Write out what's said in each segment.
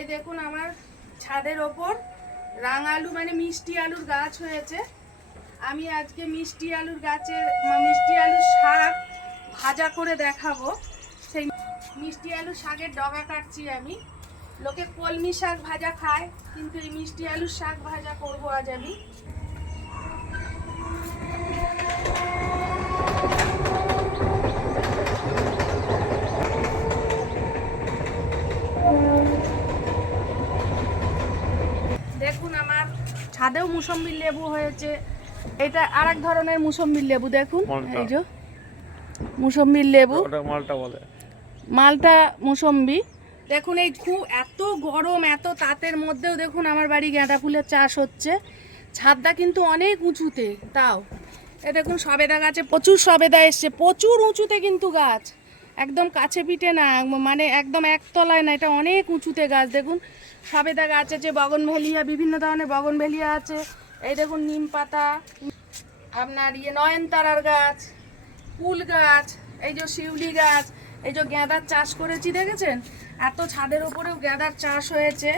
এই দেখুন আমার ছাদের ওপর রাঙা আলু মানে মিষ্টি আলুর গাছ হয়েছে। আমি আজকে মিষ্টি আলুর গাছের মিষ্টি আলুর শাক ভাজা করে দেখাবো। সেই মিষ্টি আলু শাকের ডগা কাটছি আমি। লোকে কলমি শাক ভাজা খায়, কিন্তু এই মিষ্টি আলুর শাক ভাজা করব আজ আমি দেখুন আমার ছাদেও মুসম্বি লেবু হয়েছে। এটা আর এক ধরনের মুসম্বির লেবু দেখুন। এই যে মুসম্বির লেবু। মালটা বলে। মালটা মুসম্বি। দেখুন এই খুব এত গরম এত তাতের মধ্যেও দেখুন আমার বাড়ি গাঁদা ফুলের চাষ হচ্ছে। ছাদটা কিন্তু অনেক উঁচুতে তাও। এ দেখুন সবেদা গাছে প্রচুর সবেদা এসছে প্রচুর উঁচুতে কিন্তু গাছ। একদম কাছে পিঠে না মানে একদম একতলায় না, এটা অনেক উঁচুতে গাছ। দেখুন, সবেদা গাছ আছে বগনভেলিয়া বিভিন্ন ধরনের বগনভেলিয়া আছে। এই দেখুন, নিম পাতা, আপনার ইয়ে নয়নতারার গাছ কুল গাছ, এই যে শিউলি গাছ, এই যে গাঁদার চাষ করেছি, দেখেছেন? এত ছাদের ওপরেও গাঁদার চাষ হয়েছে।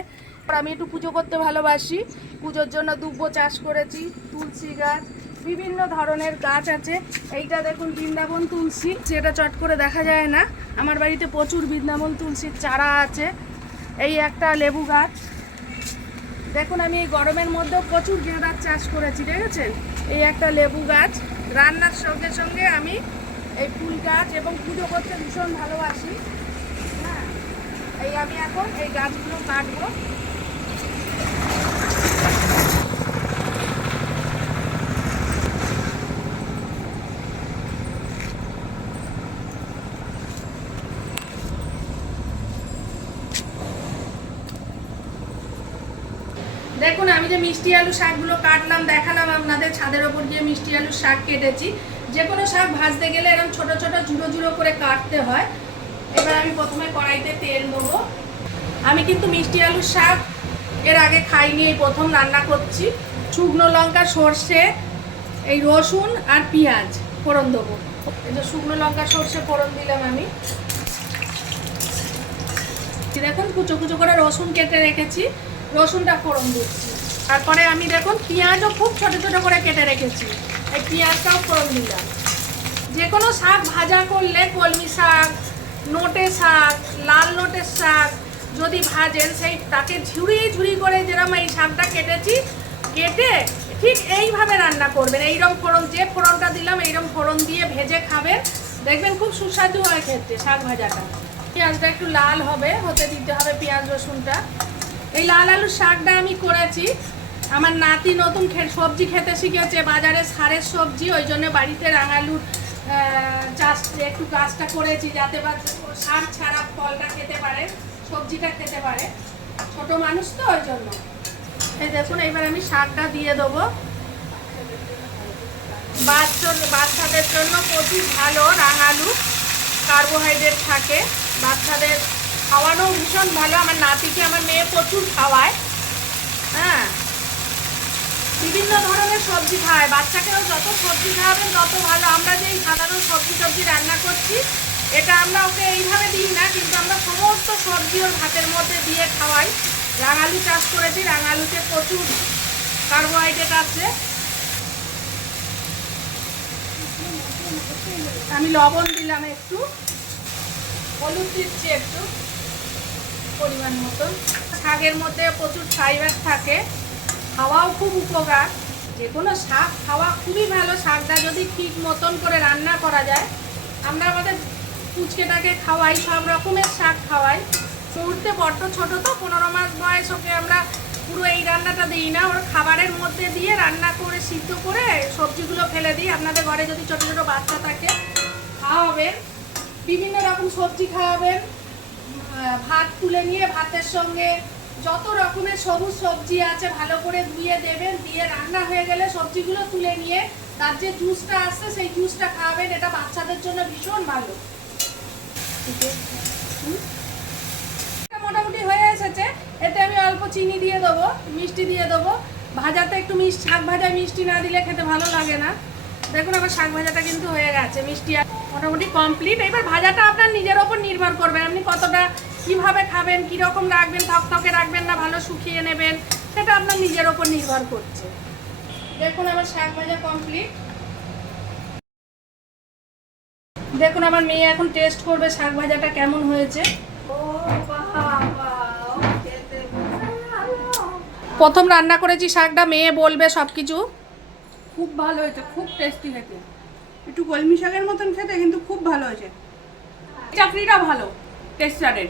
আমি একটু পুজো করতে ভালোবাসি। পুজোর জন্য দুব্বো চাষ করেছি, তুলসী গাছ বিভিন্ন ধরনের গাছ আছে। এইটা দেখুন বৃন্দাবন তুলসী, যেটা চট করে দেখা যায় না। আমার বাড়িতে প্রচুর বৃন্দাবন তুলসীর চারা আছে। এই একটা লেবু গাছ। দেখুন আমি এই গরমের মধ্যেও প্রচুর গেঁদার চাষ করেছি, দেখেছেন? এই একটা লেবু গাছ। রান্নার সঙ্গে সঙ্গে আমি এই ফুল গাছ এবং পুজো করতে ভীষণ ভালোবাসি। হ্যাঁ এই আমি এখন এই গাছগুলো কাটবো। দেখুন, আমি যে মিষ্টি আলু শাকগুলো কাটলাম, দেখালাম আপনাদের ছাদের ওপর গিয়ে মিষ্টি আলুর শাক কেটেছি। যে কোনো শাক ভাজতে গেলে এরকম ছোট ছোট, ঝুড়ো ঝুড়ো করে কাটতে হয়। এবার আমি প্রথমে কড়াইতে তেল দেবো। আমি কিন্তু মিষ্টি আলুর শাক এর আগে খাইনি, এই প্রথম রান্না করছি। শুকনো লঙ্কা, সর্ষে, এই রসুন আর পেঁয়াজ ফোড়ন দেবো। এই যে শুকনো লঙ্কা, সর্ষে ফোড়ন দিলাম আমি। দেখুন, কুচো কুচো করে রসুন কেটে রেখেছি। রসুনটা ফোড়ন দিচ্ছি। তারপরে আমি দেখুন পেঁয়াজও খুব ছোট ছোট করে কেটে রেখেছি। এই পেঁয়াজটাও ফোড়ন দিলাম। যে কোনো শাক ভাজা করলে কলমি শাক, নোটে শাক, লাল নোটের শাক যদি ভাজেন, সেই তাকে ঝুড়ি ঝুড়ি করে যেরকম এই শাকটা কেটেছি, কেটে ঠিক এইভাবে রান্না করবেন। এইরকম ফোড়ন, যে ফোড়নটা দিলাম, এইরকম ফোড়ন দিয়ে ভেজে খাবেন। দেখবেন খুব সুস্বাদু হয় খেতে শাক ভাজাটা। পেঁয়াজটা একটু লাল হবে, হতে দিতে হবে পেঁয়াজ রসুনটা। এই লাল আলুর শাকটা আমি করেছি। আমার নাতি নতুন সবজি খেতে শিখেছে বাজারে সারের সবজি, ওই জন্য বাড়িতে রাঙালুর চাষ একটু গাছটা করেছি যাতে বা সার ছাড়া ফলটা খেতে পারে, সবজিটা খেতে পারে। ছোট মানুষ তো, ওই জন্য। এই দেখুন এবার আমি শাকটা দিয়ে দেবো। বাচ্চা বাচ্চাদের জন্য প্রচুর ভালো, রাঙালু, কার্বোহাইড্রেট থাকে। বাচ্চাদের খাওয়ানো ভীষণ ভালো। আমার নাতিকে আমার মেয়ে প্রচুর খাওয়ায়। হ্যাঁ। বিভিন্ন ধরনের সবজি খায়। বাচ্চাকেও যত সবজি খাওয়াবেন, তত ভালো। আমরা যে এই সাধারণ সবজি সবজি রান্না করছি, এটা আমরা ওকে এইভাবে দিই না, কিন্তু আমরা সমস্ত সবজি ওর ভাতের মধ্যে দিয়ে খাওয়াই। রাঙালু চাষ করেছি, রাঙালুতে প্রচুর কার্বোহাইড্রেট আছে। আমি লবণ দিলাম একটু। হলুদ দিচ্ছি একটু, পরিমাণ মতন শাকের মধ্যে প্রচুর ফাইবার থাকে। খাওয়াও খুব উপকার। যে কোনো শাক খাওয়া খুবই ভালো, শাকটা যদি ঠিক মতন করে রান্না করা যায়, আমরা আমাদের পুচকেটাকে খাওয়াই, সব রকমের শাক খাওয়াই। মুহূর্তে বড্ড ছোট তো, পনেরো মাস বয়স ওকে আমরা পুরো এই রান্নাটা দিই না। ওর খাবারের মধ্যে দিয়ে রান্না করে, সিদ্ধ করে সবজিগুলো ফেলে দিই। আপনাদের ঘরে যদি ছোট ছোটো বাচ্চা থাকে, খাওয়াবেন। বিভিন্ন রকম সবজি খাওয়াবেন। ভাত তুলে নিয়ে ভাতের সঙ্গে যত রকমের সবুজ সবজি আছে ভালো করে ধুয়ে দেবেন, দিয়ে রান্না হয়ে গেলে সবজিগুলো তুলে নিয়ে তার যে জুসটা আসছে সেই জুসটা খাওয়াবেন, এটা বাচ্চাদের জন্য ভীষণ ভালো। মোটামুটি হয়ে এসেছে। এতে আমি অল্প চিনি দিয়ে দেবো, মিষ্টি দিয়ে দেবো। ভাজাতে একটু মিষ্টি, শাক ভাজায় মিষ্টি না দিলে খেতে ভালো লাগে না। দেখুন আমার শাক ভাজাটা কিন্তু হয়ে গেছে, মিষ্টি আর মোটামুটি কমপ্লিট এবার ভাজাটা আপনার নিজের ওপর নির্ভর করবে। আপনি কতটা কীভাবে খাবেন কীরকম রাখবেন থকথকে রাখবেন না ভালো শুকিয়ে নেবেন সেটা আপনার নিজের ওপর নির্ভর করছে। দেখুন আমার শাক ভাজা কমপ্লিট দেখুন আমার মেয়ে এখন টেস্ট করবে শাক ভাজাটা কেমন হয়েছে। প্রথম রান্না করেছি শাকটা মেয়ে বলবে সব কিছু খুব ভালো হয়েছে খুব টেস্টি খেতে একটু কলমি শাকের মতন খেতে কিন্তু খুব ভালো হয়েছে। চাকরিটা ভালো টেস্টারের